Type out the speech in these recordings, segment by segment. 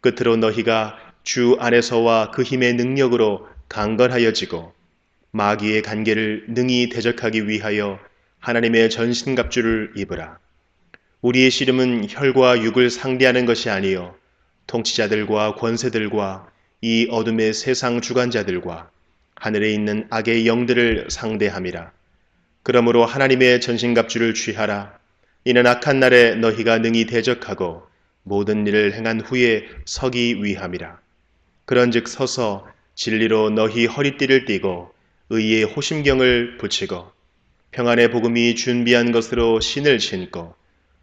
끝으로 너희가 주 안에서와 그 힘의 능력으로 강건하여지고 마귀의 간계를 능히 대적하기 위하여 하나님의 전신갑주를 입으라. 우리의 씨름은 혈과 육을 상대하는 것이 아니요 통치자들과 권세들과 이 어둠의 세상 주관자들과 하늘에 있는 악의 영들을 상대함이라. 그러므로 하나님의 전신갑주를 취하라. 이는 악한 날에 너희가 능히 대적하고 모든 일을 행한 후에 서기 위함이라. 그런즉 서서 진리로 너희 허리띠를 띠고 의의 호심경을 붙이고 평안의 복음이 준비한 것으로 신을 신고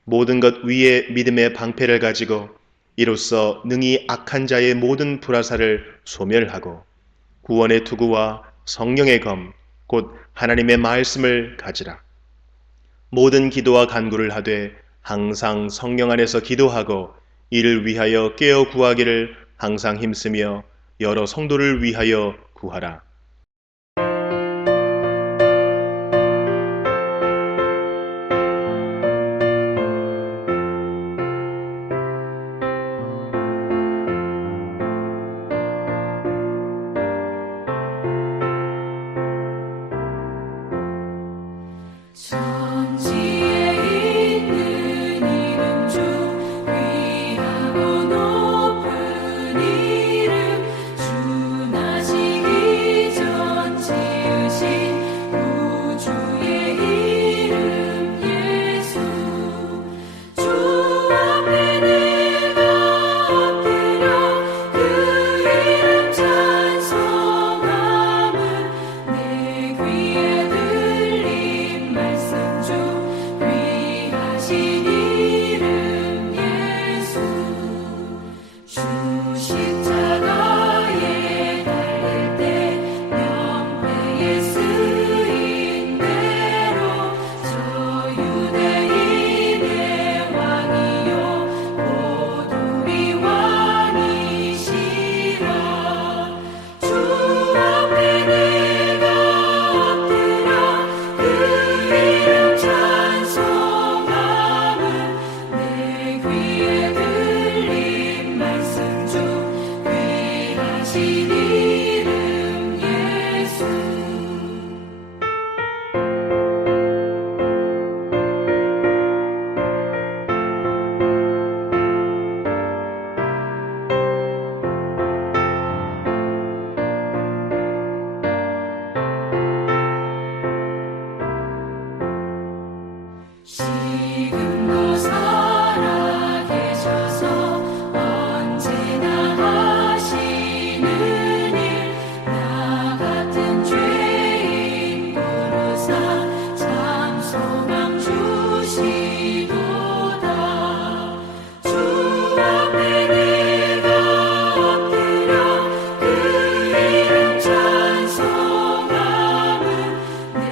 모든 것 위에 믿음의 방패를 가지고 이로써 능히 악한 자의 모든 불화살을 소멸하고 구원의 투구와 성령의 검 곧 하나님의 말씀을 가지라. 모든 기도와 간구를 하되 항상 성령 안에서 기도하고 이를 위하여 깨어 구하기를 항상 힘쓰며 여러 성도를 위하여 구하라. 천지에 있는 이름 중 귀하고 높은 이름 주 나시기 전 지으신 우주의 이름 예수 주 앞에 내가 엎드려 그 이름 찬송함은 내 귀에 들린 말씀 중 귀하신 이름 예수 주 십자가에 달릴 때 명패에 쓰인 대로 저 유대인의 왕이요 곧 우리 왕이시라 주 앞에 내가 엎드려 그 이름 찬송함은 내 귀에 들린 말씀 중 귀하신 이름 예수 지금도 살아계셔서 언제나 하시는 일 나 같은 죄인 부르사 참 소망 주시도다 주 앞에 내가 엎드려 그 이름 찬송함은 내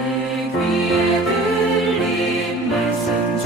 귀에 들린 말씀 중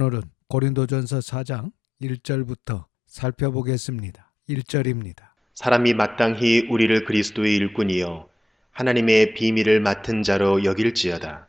오늘은 고린도전서 4장 1절부터 살펴보겠습니다. 1절입니다. 사람이 마땅히 우리를 그리스도의 일꾼이요 하나님의 비밀을 맡은 자로 여길지어다.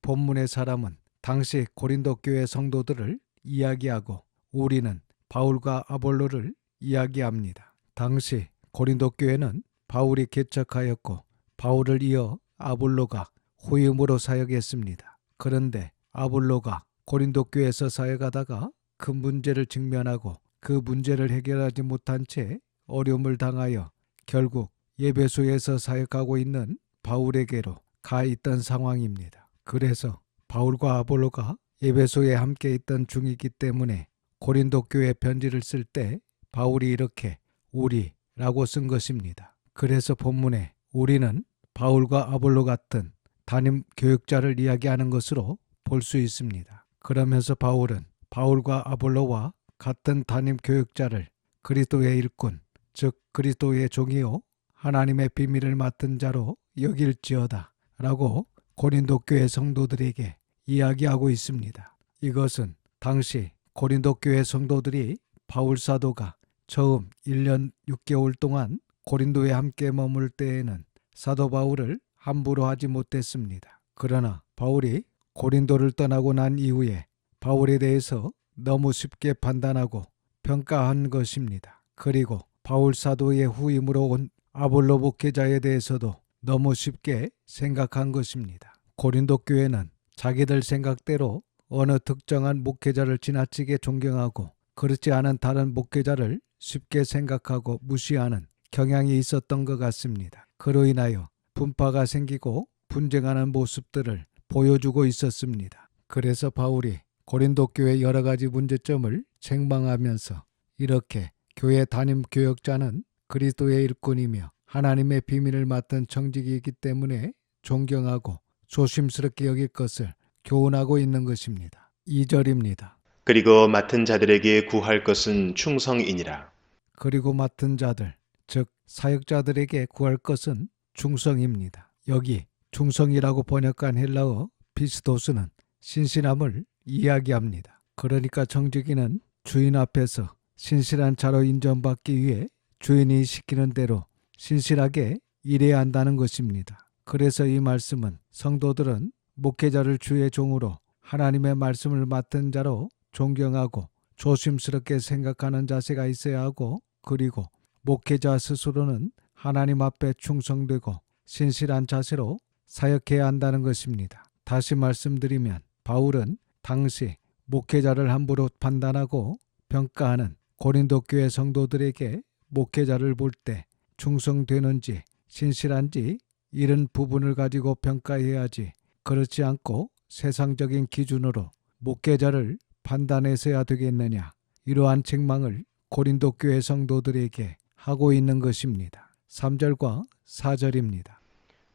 본문의 사람은 당시 고린도 교회 성도들을 이야기하고 우리는 바울과 아볼로를 이야기합니다. 당시 고린도 교회는 바울이 개척하였고 바울을 이어 아볼로가 후임으로 사역했습니다. 그런데 아볼로가 고린도 교회에서 사역하다가 큰 문제를 직면하고 그 문제를 해결하지 못한 채 어려움을 당하여 결국 에베소에서 사역하고 있는 바울에게로 가 있던 상황입니다. 그래서 바울과 아볼로가 에베소에 함께 있던 중이기 때문에 고린도 교회 편지를 쓸 때 바울이 이렇게 우리라고 쓴 것입니다. 그래서 본문에 우리는 바울과 아볼로 같은 담임 교육자를 이야기하는 것으로 볼 수 있습니다. 그러면서 바울은 바울과 아볼로와 같은 담임 교육자를 그리스도의 일꾼, 즉 그리스도의 종이요 하나님의 비밀을 맡은 자로 여길지어다 라고 고린도 교회 성도들에게 이야기하고 있습니다. 이것은 당시 고린도 교회 성도들이 바울 사도가 처음 1년 6개월 동안 고린도에 함께 머물 때에는 사도 바울을 함부로 하지 못했습니다. 그러나 바울이 고린도를 떠나고 난 이후에 바울에 대해서 너무 쉽게 판단하고 평가한 것입니다. 그리고 바울 사도의 후임으로 온 아볼로 목회자에 대해서도 너무 쉽게 생각한 것입니다. 고린도 교회는 자기들 생각대로 어느 특정한 목회자를 지나치게 존경하고 그렇지 않은 다른 목회자를 쉽게 생각하고 무시하는 경향이 있었던 것 같습니다. 그로 인하여 분파가 생기고 분쟁하는 모습들을 보여주고 있었습니다. 그래서 바울이 고린도 교회 여러 가지 문제점을 책망하면서 이렇게 교회 담임 교역자는 그리스도의 일꾼이며 하나님의 비밀을 맡은 청직이기 때문에 존경하고 조심스럽게 여길 것을 교훈하고 있는 것입니다. 2절입니다. 그리고 맡은 자들에게 구할 것은 충성이니라. 그리고 맡은 자들, 즉 사역자들에게 구할 것은 충성입니다. 여기 충성이라고 번역한 헬라어 피스도스는 신실함을 이야기합니다. 그러니까 청지기는 주인 앞에서 신실한 자로 인정받기 위해 주인이 시키는 대로 신실하게 일해야 한다는 것입니다. 그래서 이 말씀은 성도들은 목회자를 주의 종으로 하나님의 말씀을 맡은 자로 존경하고 조심스럽게 생각하는 자세가 있어야 하고 그리고 목회자 스스로는 하나님 앞에 충성되고 신실한 자세로 사역해야 한다는 것입니다. 다시 말씀드리면 바울은 당시 목회자를 함부로 판단하고 평가하는 고린도 교회 성도들에게 목회자를 볼 때 충성되는지 신실한지 이런 부분을 가지고 평가해야지 그렇지 않고 세상적인 기준으로 목회자를 판단해서야 되겠느냐 이러한 책망을 고린도 교회 성도들에게 하고 있는 것입니다. 3절과 4절입니다.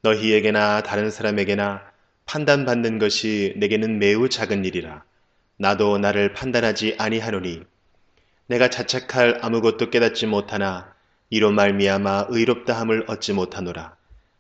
너희에게나 다른 사람에게나 판단받는 것이 내게는 매우 작은 일이라. 나도 나를 판단하지 아니하노니 내가 자책할 아무것도 깨닫지 못하나 이로 말미암아 의롭다함을 얻지 못하노라.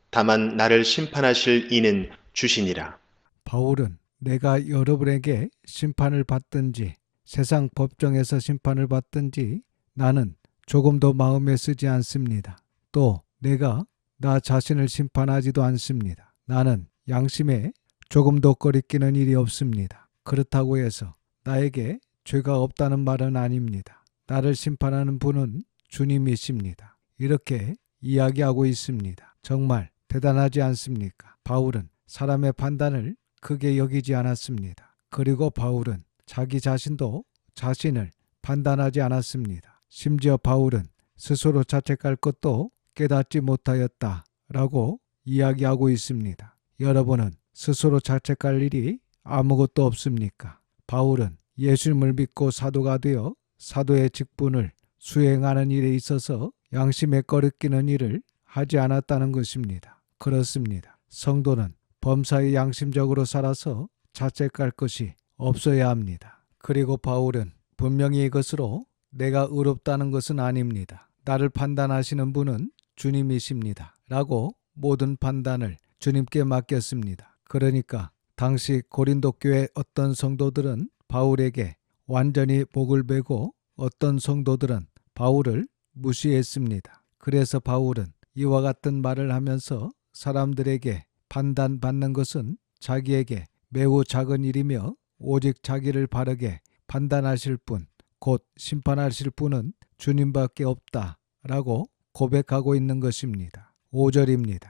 다만 나를 심판하실 이는 주시니라. 바울은 내가 여러분에게 심판을 받든지 세상 법정에서 심판을 받든지 나는 조금도 마음에 쓰지 않습니다. 또 내가 나 자신을 심판하지도 않습니다. 나는 양심에 조금도 꺼리끼는 일이 없습니다. 그렇다고 해서 나에게 죄가 없다는 말은 아닙니다. 나를 심판하는 분은 주님이십니다. 이렇게 이야기하고 있습니다. 정말 대단하지 않습니까? 바울은 사람의 판단을 크게 여기지 않았습니다. 그리고 바울은 자기 자신도 자신을 판단하지 않았습니다. 심지어 바울은 스스로 자책할 것도 깨닫지 못하였다라고 이야기하고 있습니다. 여러분은 스스로 자책할 일이 아무것도 없습니까? 바울은 예수님을 믿고 사도가 되어 사도의 직분을 수행하는 일에 있어서 양심에 꺼리끼는 일을 하지 않았다는 것입니다. 그렇습니다. 성도는 범사에 양심적으로 살아서 자책할 것이 없어야 합니다. 그리고 바울은 분명히 이것으로 내가 의롭다는 것은 아닙니다. 나를 판단하시는 분은 주님이십니다. 라고 모든 판단을 주님께 맡겼습니다. 그러니까 당시 고린도 교회 어떤 성도들은 바울에게 완전히 목을 베고 어떤 성도들은 바울을 무시했습니다. 그래서 바울은 이와 같은 말을 하면서 사람들에게 판단받는 것은 자기에게 매우 작은 일이며 오직 자기를 바르게 판단하실 분, 곧 심판하실 분은 주님밖에 없다라고 고백하고 있는 것입니다. 5절입니다.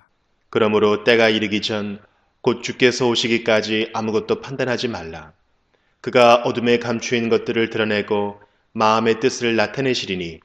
그러므로 때가 이르기 전 곧 주께서 오시기까지 아무것도 판단하지 말라. 그가 어둠에 감추인 것들을 드러내고 마음의 뜻을 나타내시리니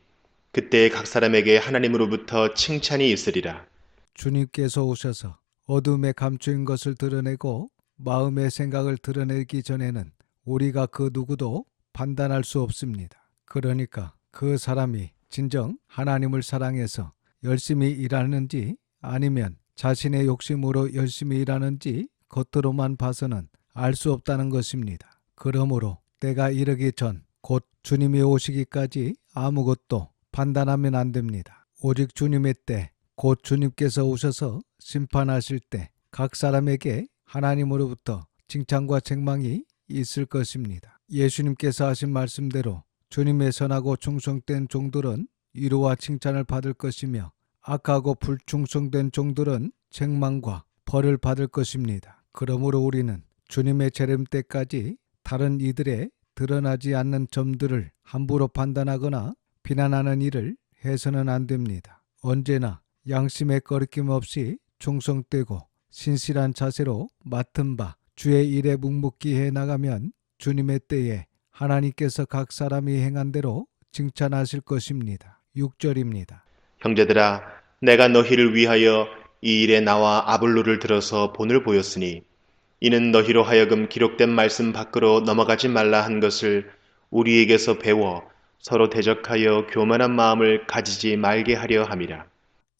그때 각 사람에게 하나님으로부터 칭찬이 있으리라. 주님께서 오셔서 어둠에 감추인 것을 드러내고 마음의 생각을 드러내기 전에는 우리가 그 누구도 판단할 수 없습니다. 그러니까 그 사람이 진정 하나님을 사랑해서 열심히 일하는지 아니면 자신의 욕심으로 열심히 일하는지 겉으로만 봐서는 알 수 없다는 것입니다. 그러므로 때가 이르기 전 곧 주님이 오시기까지 아무것도 판단하면 안 됩니다. 오직 주님의 때, 곧 주님께서 오셔서 심판하실 때 각 사람에게 하나님으로부터 칭찬과 책망이 있을 것입니다. 예수님께서 하신 말씀대로 주님의 선하고 충성된 종들은 위로와 칭찬을 받을 것이며 악하고 불충성된 종들은 책망과 벌을 받을 것입니다. 그러므로 우리는 주님의 재림 때까지 다른 이들의 드러나지 않는 점들을 함부로 판단하거나 비난하는 일을 해서는 안 됩니다. 언제나 양심의 거리낌 없이 충성되고 신실한 자세로 맡은 바 주의 일에 묵묵히 해 나가면 주님의 때에 하나님께서 각 사람이 행한 대로 칭찬하실 것입니다. 6절입니다. 형제들아, 내가 너희를 위하여 이 일에 나와 아볼로를 들어서 본을 보였으니 이는 너희로 하여금 기록된 말씀 밖으로 넘어가지 말라 한 것을 우리에게서 배워 서로 대적하여 교만한 마음을 가지지 말게 하려 함이라.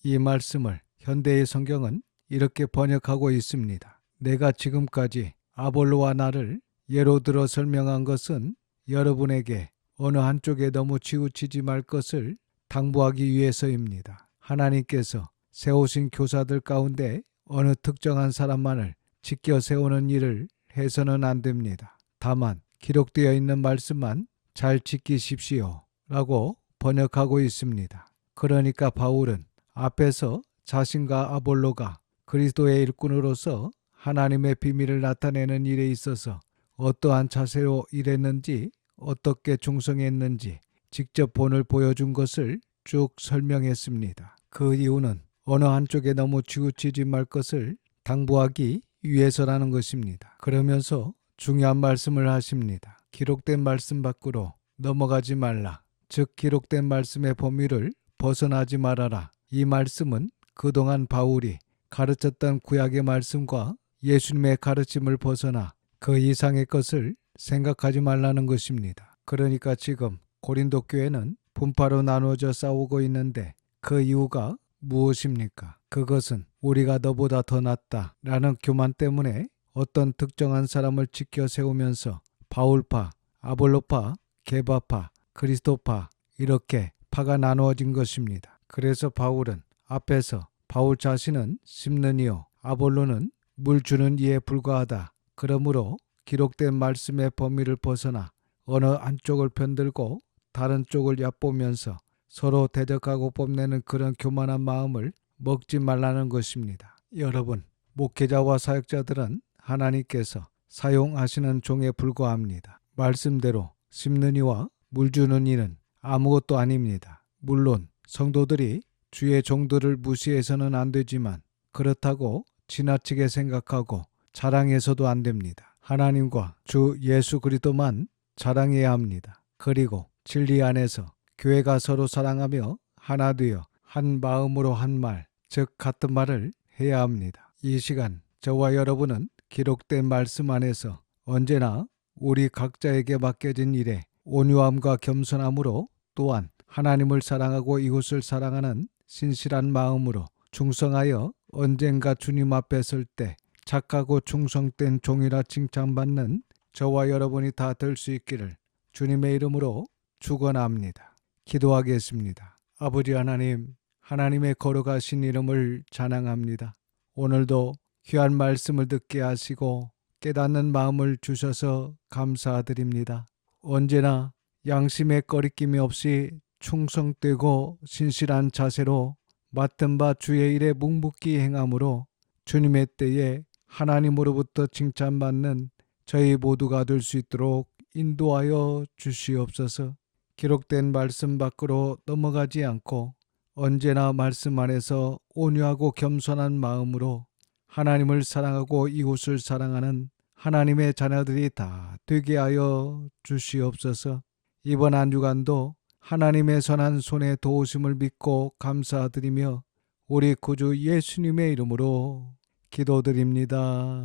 이 말씀을 현대의 성경은 이렇게 번역하고 있습니다. 내가 지금까지 아볼로와 나를 예로 들어 설명한 것은 여러분에게 어느 한쪽에 너무 치우치지 말 것을 당부하기 위해서입니다. 하나님께서 세우신 교사들 가운데 어느 특정한 사람만을 지켜 세우는 일을 해서는 안 됩니다. 다만 기록되어 있는 말씀만 잘 지키십시오 라고 번역하고 있습니다. 그러니까 바울은 앞에서 자신과 아볼로가 그리스도의 일꾼으로서 하나님의 비밀을 나타내는 일에 있어서 어떠한 자세로 일했는지 어떻게 충성했는지 직접 본을 보여준 것을 쭉 설명했습니다. 그 이유는 어느 한쪽에 너무 치우치지 말 것을 당부하기 위해서라는 것입니다. 그러면서 중요한 말씀을 하십니다. 기록된 말씀 밖으로 넘어가지 말라. 즉 기록된 말씀의 범위를 벗어나지 말아라. 이 말씀은 그동안 바울이 가르쳤던 구약의 말씀과 예수님의 가르침을 벗어나 그 이상의 것을 생각하지 말라는 것입니다. 그러니까 지금 고린도 교회는 분파로 나누어져 싸우고 있는데 그 이유가 무엇입니까? 그것은 우리가 너보다 더 낫다라는 교만 때문에 어떤 특정한 사람을 지켜 세우면서 바울파, 아볼로파, 게바파, 그리스도파 이렇게 파가 나누어진 것입니다. 그래서 바울은 앞에서 바울 자신은 심는 이요 아볼로는 물 주는 이에 불과하다. 그러므로 기록된 말씀의 범위를 벗어나 어느 한쪽을 편들고 다른 쪽을 얕보면서 서로 대적하고 뽐내는 그런 교만한 마음을 먹지 말라는 것입니다. 여러분, 목회자와 사역자들은 하나님께서 사용하시는 종에 불과합니다. 말씀대로 심는 이와 물 주는 이는 아무것도 아닙니다. 물론 성도들이 주의 종들을 무시해서는 안 되지만 그렇다고 지나치게 생각하고 자랑해서도 안 됩니다. 하나님과 주 예수 그리스도만 자랑해야 합니다. 그리고 진리 안에서 교회가 서로 사랑하며 하나 되어 한 마음으로 한 말, 즉 같은 말을 해야 합니다. 이 시간 저와 여러분은 기록된 말씀 안에서 언제나 우리 각자에게 맡겨진 일에 온유함과 겸손함으로 또한 하나님을 사랑하고 이웃을 사랑하는 신실한 마음으로 충성하여 언젠가 주님 앞에 설 때 착하고 충성된 종이라 칭찬받는 저와 여러분이 다 될 수 있기를 주님의 이름으로 축원합니다. 기도하겠습니다. 아버지 하나님, 하나님의 거룩하신 이름을 찬양합니다. 오늘도 귀한 말씀을 듣게 하시고 깨닫는 마음을 주셔서 감사드립니다. 언제나 양심의 꺼리낌이 없이 충성되고 신실한 자세로 맡은 바 주의 일에 묵묵히 행함으로 주님의 때에 하나님으로부터 칭찬받는 저희 모두가 될 수 있도록 인도하여 주시옵소서. 기록된 말씀 밖으로 넘어가지 않고 언제나 말씀 안에서 온유하고 겸손한 마음으로 하나님을 사랑하고 이웃을 사랑하는 하나님의 자녀들이 다 되게 하여 주시옵소서. 이번 한 주간도 하나님의 선한 손의 도우심을 믿고 감사드리며 우리 구주 예수님의 이름으로 기도드립니다.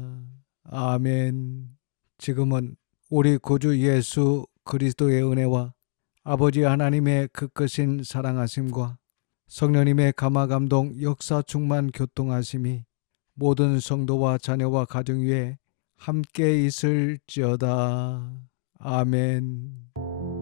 아멘. 지금은 우리 구주 예수 그리스도의 은혜와 아버지 하나님의 그 크신 사랑하심과 성령님의 감화감동 역사 충만 교통하심이 모든 성도와 자녀와 가정 위에 함께 있을지어다. 아멘.